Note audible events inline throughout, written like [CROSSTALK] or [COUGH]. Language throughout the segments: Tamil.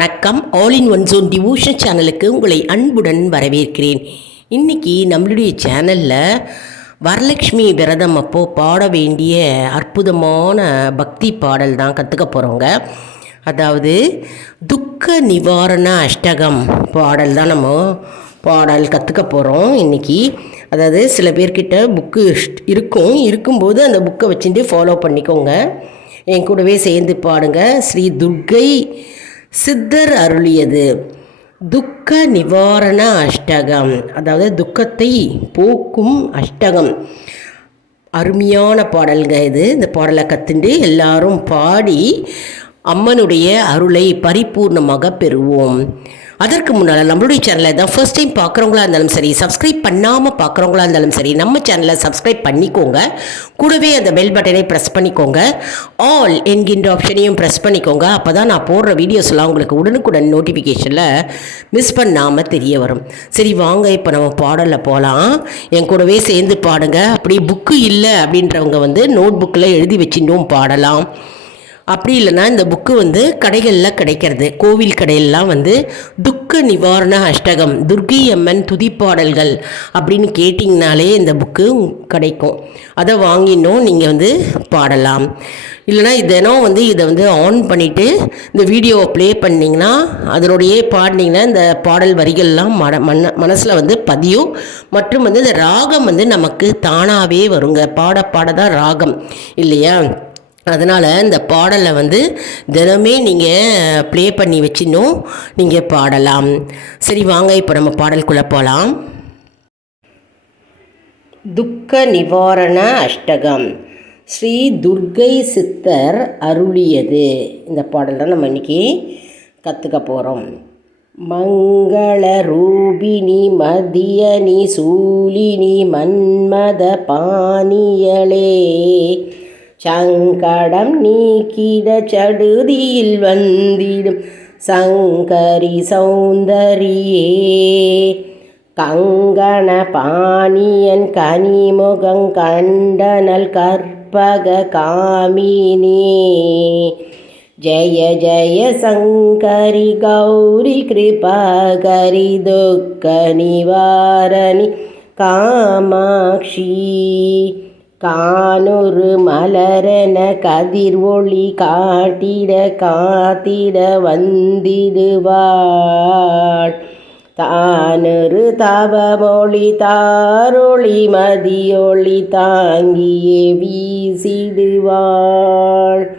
வணக்கம். All in one zone devotion சேனலுக்கு உங்களை அன்புடன் வரவேற்கிறேன். இன்னைக்கு நம்மளுடைய சேனலில் வரலட்சுமி விரதம் அப்போது பாட வேண்டிய அற்புதமான பக்தி பாடல் தான் கற்றுக்க போகிறோங்க அதாவது துக்க நிவாரண அஷ்டகம் பாடல் தான் நம்ம பாடல் கற்றுக்க போகிறோம் இன்னைக்கு. அதாவது சில பேர்கிட்ட புக்கு இருக்கும். இருக்கும்போது அந்த புக்கை வச்சுட்டு ஃபாலோ பண்ணிக்கோங்க. என் கூடவே சேர்ந்து பாடுங்க. ஸ்ரீ துர்க்கை சித்தர் அருளியது. துக்க நிவாரண அஷ்டகம். அதாவது துக்கத்தை போக்கும் அஷ்டகம். அருமையான பாடல்ங்க இது. இந்த பாடலை கற்றுண்டு எல்லாரும் பாடி அம்மனுடைய அருளை பரிபூர்ணமாக பெறுவோம். அதற்கு முன்னால் நம்மளுடைய சேனலை தான் ஃபர்ஸ்ட் டைம் பார்க்குறவங்களா இருந்தாலும் சரி சப்ஸ்கிரைப் பண்ணாமல் பார்க்குறவங்களா இருந்தாலும் சரி நம்ம சேனலை சப்ஸ்கிரைப் பண்ணிக்கோங்க. கூடவே அந்த பெல் பட்டனை ப்ரெஸ் பண்ணிக்கோங்க. ஆல் என்கின்ற ஆப்ஷனையும் ப்ரெஸ் பண்ணிக்கோங்க. அப்போ தான் நான் போடுற வீடியோஸ்லாம் உங்களுக்கு உடனுக்குடன் நோட்டிஃபிகேஷனில் மிஸ் பண்ணாமல் தெரிய வரும். சரி வாங்க இப்போ நம்ம பாடலில் போகலாம் என் கூடவே சேர்ந்து பாடுங்க. அப்படி புக்கு இல்லை அப்படின்றவங்க வந்து நோட் புக்கில் எழுதி வச்சுட்டும் பாடலாம். அப்படி இல்லைன்னா இந்த புக்கு வந்து கடைகளில் கிடைக்கிறது. கோவில் கடையிலலாம் வந்து துக்க நிவாரண அஷ்டகம் துர்கி அம்மன் துதிப்பாடல்கள் அப்படின்னு கேட்டிங்கனாலே இந்த புக்கு கிடைக்கும். அதை வாங்கினோம் நீங்கள் வந்து பாடலாம். இல்லைனா தினம் வந்து இதை வந்து ஆன் பண்ணிவிட்டு இந்த வீடியோவை ப்ளே பண்ணிங்கன்னா அதனுடைய பாடினீங்கன்னா இந்த பாடல் வரிகள்லாம் மன மன மனசில் வந்து பதியும். மற்றும் வந்து இந்த ராகம் வந்து நமக்கு தானாகவே வருங்க. பாட பாட தான் ராகம் இல்லையா? அதனால் இந்த பாடலை வந்து தினமே நீங்கள் ப்ளே பண்ணி வச்சிடணும். நீங்கள் பாடலாம். சரி வாங்க இப்போ நம்ம பாடலுக்குள்ளே போகலாம் துக்க நிவாரண அஷ்டகம். ஸ்ரீ துர்கை சித்தர் அருளியது. இந்த பாடல் தான் நம்ம இன்னைக்கு கற்றுக்க போகிறோம் மங்கள ரூபிணி மதியனி சூலினி மன்மத பாணியலே சங்கடம் நீக்கிட சடுதியில் வந்திடும் சங்கரி சௌந்தரியே. கங்கண பாணியன் கனிமுகம் கண்டனல் கற்பக காமினே. ஜய ஜய சங்கரி கௌரி கிருபாகரி துக்க நிவாரணி காமாட்சி. கானொரு மலரென கதிர் ஒளி காட்டிட காத்திட வந்திடுவாள். தானொரு தவமொழி தாரொளி மதியொளி தாங்கியே வீசிடுவாள்.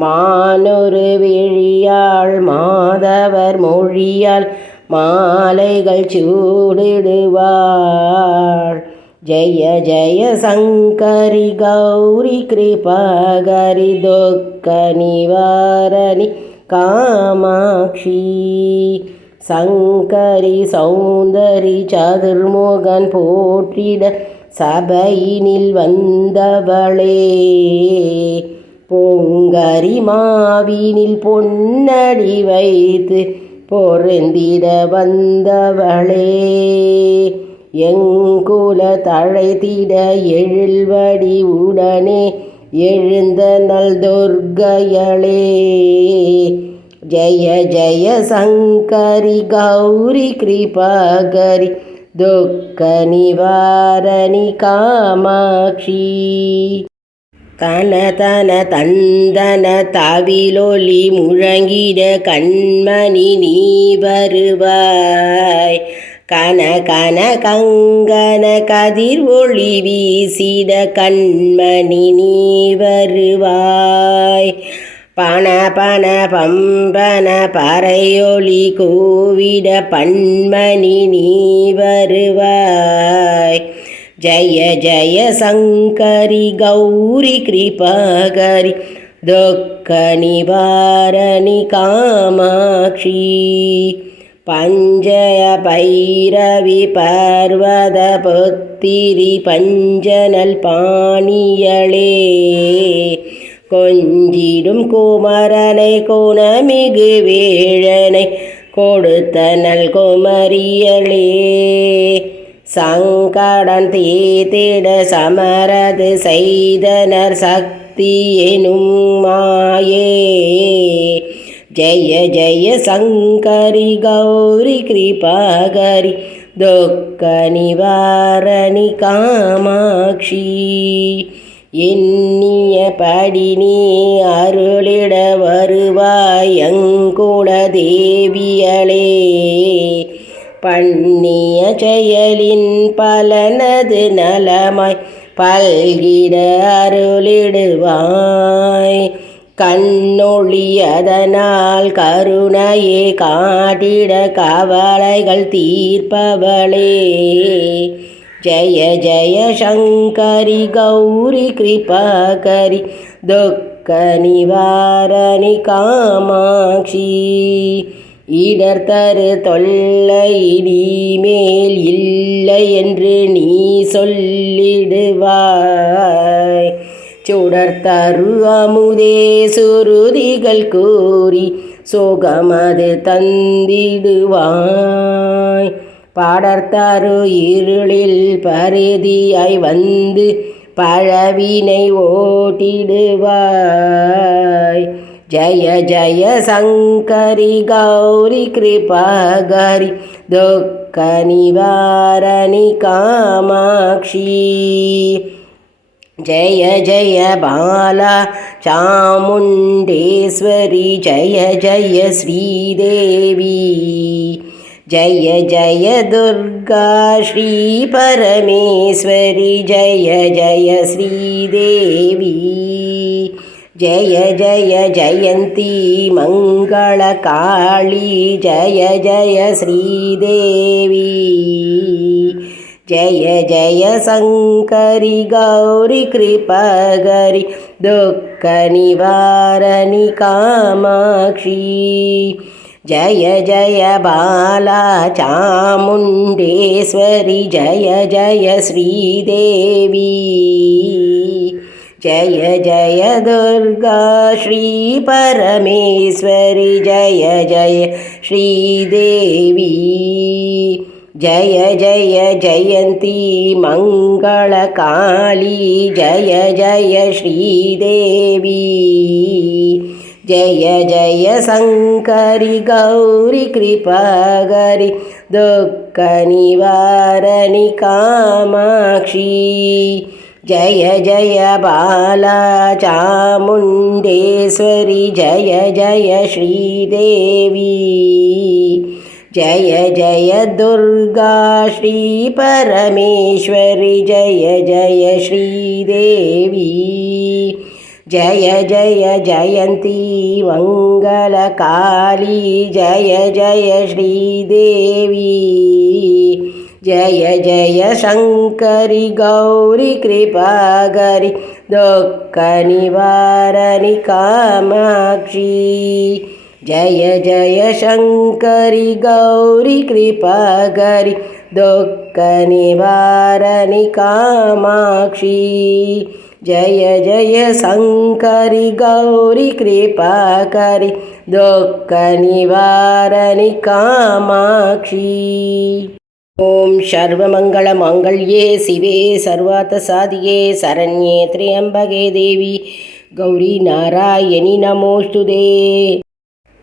மானொரு விழியாள் மாதவர் மொழியால் மாலைகள் சூடிடுவாள். ஜய ஜய சங்கரி கௌரி கிருபாகரி துக்க நிவாரணி காமாட்சி சங்கரி சௌந்தரி சதுர்முகன் போற்றிட சபையினில் வந்தவளே பொங்கரி மாவினில் பொன்னடி வைத்து பொருந்திட வந்தவளே எங்குல தழைத்திட எழில்வடி உடனே எழுந்த நல் துர்கையளே ஜய ஜய சங்கரி கௌரி கிருபாகரி துக்க நிவாரணி காமாட்சி. தன தன தந்தன தவிலொலி முழங்கிட கண்மணி நீ வருவாய். கன கன கங்கன கதிர் ஒளி வீசிட கண்மணி நீ வருவாய். பண பண பம்பன பறையொளி கூவிட பண்மணி நீ வருவாய். ஜய ஜய சங்கரி கௌரி கிருபாகரி துக்க நிவாரணி காமாட்சி. பஞ்சய பைரவி பர்வத புத்திரி பஞ்சனல் பாணியளே. கொஞ்சிடும் குமரனை குணமிகு வேழனை கொடுத்த நல் குமரியளே. சங்கடன் தீத்திட சமரது செய்தனர் சக்தி எனும் மாயே. जय जय शङ्करि गौरि कृपाकरि दुःखनिवारणि कामाक्षी எண்ணியபடி நீ அருளிட வருவாயங்குல தேவியளே பண்ணிய செயலின் பலனது நலமாய் பல்கிட அருளிடுவாய் கண்ணொழியதனால் கருணையே காட்டிட கவலைகள் தீர்ப்பவளே. ஜய ஜய சங்கரி கௌரி கிருபாகரி துக்க நிவாரணி காமாட்சி. இடர் தரு தொல்லை இனிமேல் இல்லை என்று நீ சொல்லிடுவாய். சுடர்த்தரு அமுதே சுருதிகள் கூறி சோகமது தந்திடுவாய். பாடர்த்தாரு இருளில் பரிதியாய் வந்து பழவினை ஓட்டிடுவாய். ஜய ஜய சங்கரி கௌரி கிருபாகரி துக்க நிவாரணி காமாட்சி. जय जय बाला चामुण्डेश्वरी जय जय श्रीदेवी। जय जय दुर्गा श्रीपरमेश्वरी जय जय श्रीदेवी। जय जय जयन्ती मङ्गलकाली जय जय श्रीदेवी जय जय शङ्करि गौरि कृपगरि दुःखनिवारणि कामाक्षी। जय जय बाला चामुण्डेश्वरि जय जय श्रीदेवी। जय जय दुर्गा श्रीपरमेश्वरि जय जय श्रीदेवी जय जय जयन्ती मङ्गलकाली जय जय श्रीदेवी। जय जय शङ्करि गौरि कृपगरि दुःखनिवारणि कामाक्षी। जय जय बाला चामुण्डेश्वरि जय जय श्रीदेवी जय जय दुर्गा श्रीपरमेश्वरि जय जय श्रीदेवी जय जय जयन्ती मङ्गलकाली जय जय श्रीदेवी जय जय शङ्करि गौरि कृपागरि दुःखनिवारणि कामाक्षी जय जय शङ्करि गौरि कृपागरि दुःखनिवारणि कामाक्षी जय जय शङ्करि गौरि कृपाकरि दुःखनिवारणि कामाक्षी ॐ सर्वमङ्गलमाङ्गल्ये शिवे सर्वार्थसाधिके शरण्ये त्र्यम्बके देवी गौरी नारायणि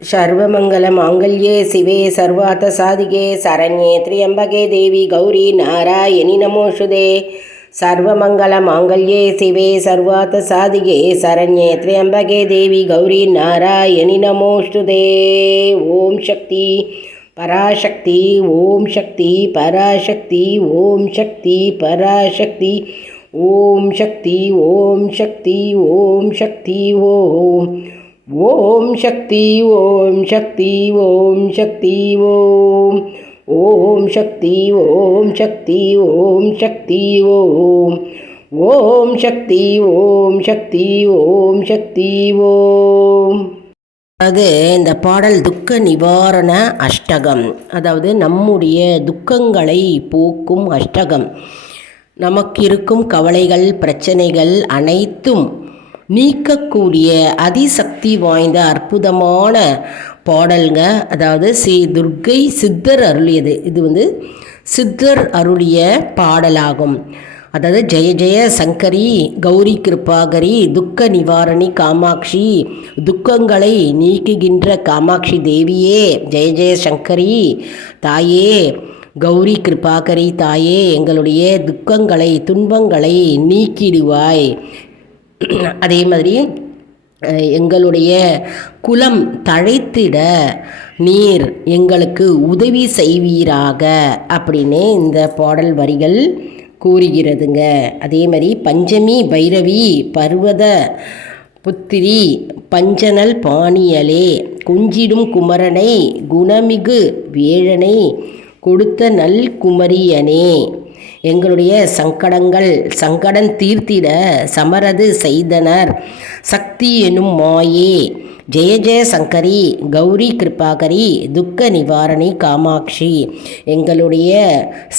சர்வமங்கல மாங்கல்யே சிவே சர்வாத சாதிகே சரண்யே திரியம்பகே தேவி கௌரி நாராயணி நமோஷுதே. சர்வமங்கல மாங்கல்யே சிவே சர்வாத சாதிகே சரண்யே திரியம்பகே தேவி கௌரி நாராயணி நமோஷுதே ஓம் சக்தி பராசக்தி ஓம் சக்தி பராசக்தி ஓம் சக்தி பராசக்தி. ஓம் சக்தி ஓம் சக்தி ஓம் சக்தி ஓம் ஓம் சக்தி ஓம் சக்தி ஓம் சக்தி ஓம். ஓம் சக்தி ஓம் சக்தி ஓம் சக்தி ஓம். ஓம் சக்தி ஓம் சக்தி ஓம் சக்தி ஓம். அது இந்த பாடல் துக்க நிவாரண அஷ்டகம். அதாவது நம்முடைய துக்கங்களை போக்கும் அஷ்டகம். நமக்கு இருக்கும் கவலைகள் பிரச்சனைகள் அனைத்தும் நீக்கக்கூடிய அதிசக்தி வாய்ந்த அற்புதமான பாடல்ங்க. அதாவது ஸ்ரீ துர்க்கை சித்தர் அருளியது. இது வந்து சித்தர் அருளிய பாடலாகும். அதாவது ஜெய ஜெய சங்கரி கௌரி கிருபாகரி துக்க நிவாரணி காமாட்சி துக்கங்களை நீக்குகின்ற காமாட்சி தேவியே ஜெய ஜெய சங்கரி தாயே கௌரி கிருபாகரி தாயே எங்களுடைய துக்கங்களை துன்பங்களை நீக்கிடுவாய். [CLEARS THROAT] அதே மாதிரி எங்களுடைய குலம் தழைத்திட நீர் எங்களுக்கு உதவி செய்வீராக அப்படின்னு இந்த பாடல் வரிகள் கூறுகிறதுங்க. அதே மாதிரி பஞ்சமி பைரவி பர்வத புத்திரி பஞ்சனல் பாணியலே குஞ்சிடும் குமரனை குணமிகு வேழனை கொடுத்த நல் குமரியனே எங்களுடைய சங்கடங்கள் சங்கடன் தீர்த்திட சமரது செய்தனர். சக்தி எனும் மாயே. ஜெய ஜெய சங்கரி கௌரி கிருபாகரி துக்க நிவாரணி காமாட்சி. எங்களுடைய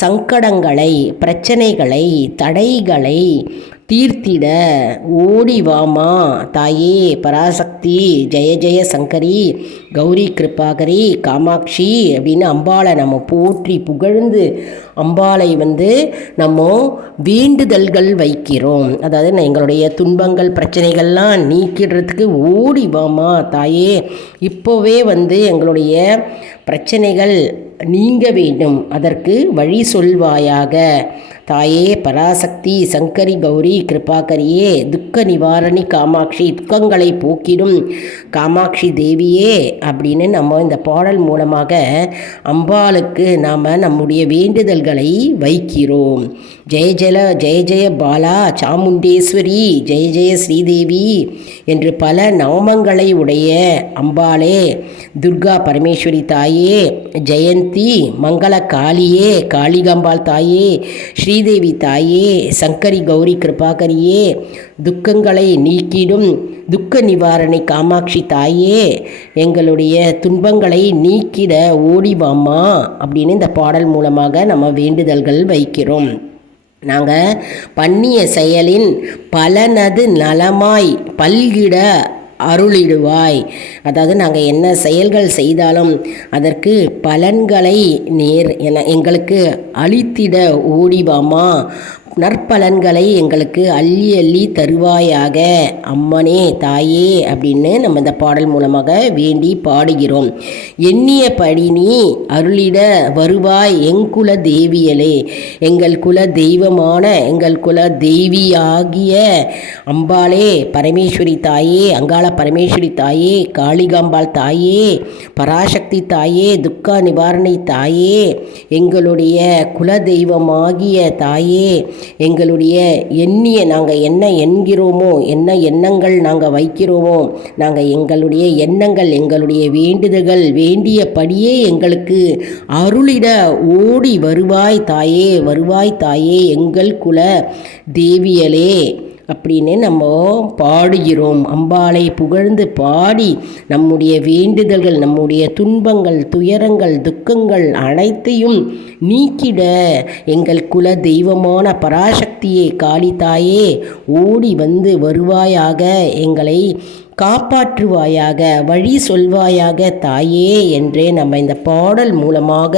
சங்கடங்களை பிரச்சனைகளை தடைகளை தீர்த்திட ஓடி வாமா தாயே பராசக்தி ஜெய ஜெய சங்கரி கௌரி கிருபாகரி காமாட்சி அப்படின்னு அம்பாளை நம்ம போற்றி புகழ்ந்து அம்பாளை வந்து நம்ம வேண்டுதல்கள் வைக்கிறோம். அதாவது நான் எங்களுடைய துன்பங்கள் பிரச்சனைகள்லாம் நீக்கிடுறதுக்கு ஓடி வாமா தாயே இப்போவே வந்து எங்களுடைய பிரச்சனைகள் நீங்க வேண்டும். அதற்கு வழி சொல்வாயாக. தாயே பராசக்தி சங்கரி கௌரி கிருபாகரியே துக்க நிவாரணி காமாட்சி துக்கங்களை போக்கிடும். காமாட்சி தேவியே அப்படின்னு நம்ம இந்த பாடல் மூலமாக அம்பாளுக்கு நாம் நம்முடைய வேண்டுதல்களை வைக்கிறோம். ஜெய ஜெல ஜெய ஜெய பாலா சாமுண்டேஸ்வரி ஜெய ஜெய ஸ்ரீதேவி என்று பல நவமங்களை உடைய அம்பாளே துர்கா பரமேஸ்வரி தாய் ஜெயந்தி மங்கள காளியே காளிகாம்பாள் தாயே ஸ்ரீதேவி தாயே சங்கரி கௌரி கிருபாகரியே துக்கங்களை நீக்கிடும் துக்க நிவாரணை காமாட்சி தாயே எங்களுடைய துன்பங்களை நீக்கிட ஓடிவாமா அப்படின்னு இந்த பாடல் மூலமாக நம்ம வேண்டுதல்கள் வைக்கிறோம். நாங்கள் பண்ணிய செயலின் பலனது நலமாய் பல்கிட அருளிடுவாய். அதாவது நாங்கள் என்ன செயல்கள் செய்தாலும் அதற்கு பலன்களை நேர் என எங்களுக்கு அளித்திட ஓடிவாமா? நற்பலன்களை எங்களுக்கு அள்ளி அள்ளி தருவாயாக. அம்மனே தாயே அப்படின்னு நம்ம இந்த பாடல் மூலமாக வேண்டி பாடுகிறோம். எண்ணிய படி நீ அருளிட வருவாய் எங்குல தேவியலே எங்கள் குல தெய்வமான எங்கள் குல தெய்வியாகிய அம்பாளே பரமேஸ்வரி தாயே அங்காள பரமேஸ்வரி தாயே காளிகாம்பாள் தாயே பராசக்தி தாயே துக்கா நிவாரணி தாயே எங்களுடைய குல தெய்வமாகிய தாயே எங்களுடைய எண்ணிய நாங்கள் என்ன என்கிறோமோ என்ன எண்ணங்கள் நாங்கள் வைக்கிறோமோ நாங்கள் எங்களுடைய எண்ணங்கள் எங்களுடைய வேண்டுதல்கள் வேண்டியபடியே எங்களுக்கு அருளிட ஓடி வருவாய் தாயே வருவாய் தாயே எங்கள் குல தேவியலே அப்படின்னு நம்ம பாடுகிறோம். அம்பாளை புகழ்ந்து பாடி நம்முடைய வேண்டுதல்கள் நம்முடைய துன்பங்கள் துயரங்கள் துக்கங்கள் அனைத்தையும் நீக்கிட எங்கள் குல தெய்வமான பராசக்தியே காளி தாயே ஓடி வந்து வருவாயாக எங்களை காப்பாற்றுவாயாக வழி சொல்வாயாக தாயே என்றே நம்ம இந்த பாடல் மூலமாக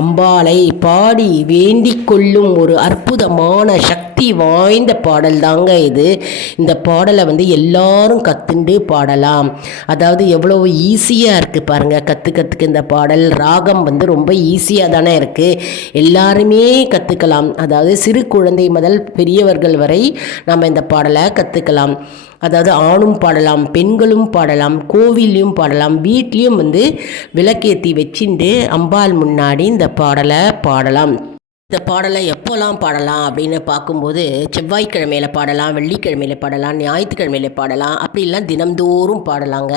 அம்பாளை பாடி வேண்டிக் கொள்ளும் ஒரு அற்புதமான சக்தி வாய்ந்த பாடல் தாங்க இது. இந்த பாடலை வந்து எல்லாரும் கற்றுண்டு பாடலாம். அதாவது எவ்வளோ ஈஸியாக இருக்குது பாருங்கள் கற்றுக்கிறதுக்கு இந்த பாடல். ராகம் வந்து ரொம்ப ஈஸியாக தானே இருக்குது எல்லாருமே கற்றுக்கலாம் அதாவது சிறு குழந்தை முதல் பெரியவர்கள் வரை நம்ம இந்த பாடலை கற்றுக்கலாம் அதாவது ஆணும் பாடலாம் பெண்களும் பாடலாம் கோவில்லையும் பாடலாம் வீட்லேயும் வந்து விளக்கேற்றி வச்சுட்டு அம்பாள் முன்னாடி இந்த பாடலை பாடலாம். இந்த பாடலை எப்போல்லாம் பாடலாம் அப்படின்னு பார்க்கும்போது செவ்வாய்க்கிழமையில பாடலாம் வெள்ளிக்கிழமையில பாடலாம் ஞாயிற்றுக்கிழமையில பாடலாம் அப்படிலாம் தினம்தோறும் பாடலாங்க.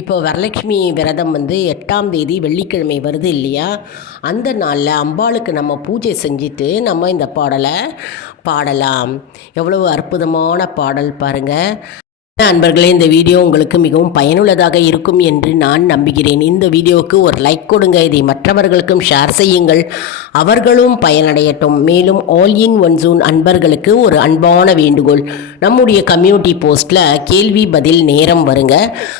இப்போ வரலட்சுமி விரதம் வந்து எட்டாம் தேதி வெள்ளிக்கிழமை வருது இல்லையா? அந்த நாளில் அம்பாளுக்கு நம்ம பூஜை செஞ்சுட்டு நம்ம இந்த பாடலை பாடலாம். எவ்வளவு அற்புதமான பாடல் பாருங்கள் அன்பர்களே இந்த வீடியோ உங்களுக்கு மிகவும் பயனுள்ளதாக இருக்கும் என்று நான் நம்புகிறேன். இந்த வீடியோவுக்கு ஒரு லைக் கொடுங்க. இதை மற்றவர்களுக்கும் ஷேர் செய்யுங்கள். அவர்களும் பயனடையட்டும். மேலும் ஆல் இன் ஒன் ஜூன் அன்பர்களுக்கு ஒரு அன்பான வேண்டுகோள். நம்முடைய கம்யூனிட்டி போஸ்ட்டில் கேள்வி பதில் நேரம் வருங்க.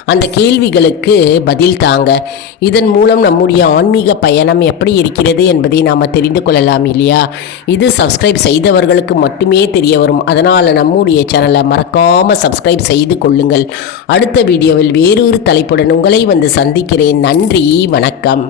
அந்த கேள்விகளுக்கு பதில் தாங்க. இதன் மூலம் நம்முடைய ஆன்மீக பயணம் எப்படி இருக்கிறது என்பதை நாம் தெரிந்து கொள்ளலாம் இல்லையா? இது சப்ஸ்கிரைப் செய்தவர்களுக்கு மட்டுமே தெரிய வரும். அதனால் நம்முடைய சேனலை மறக்காமல் சப்ஸ்கிரைப் செய்து கொள்ளுங்கள். அடுத்த வீடியோவில் வேறொரு தலைப்புடன் உங்களை வந்து சந்திக்கிறேன். நன்றி வணக்கம்.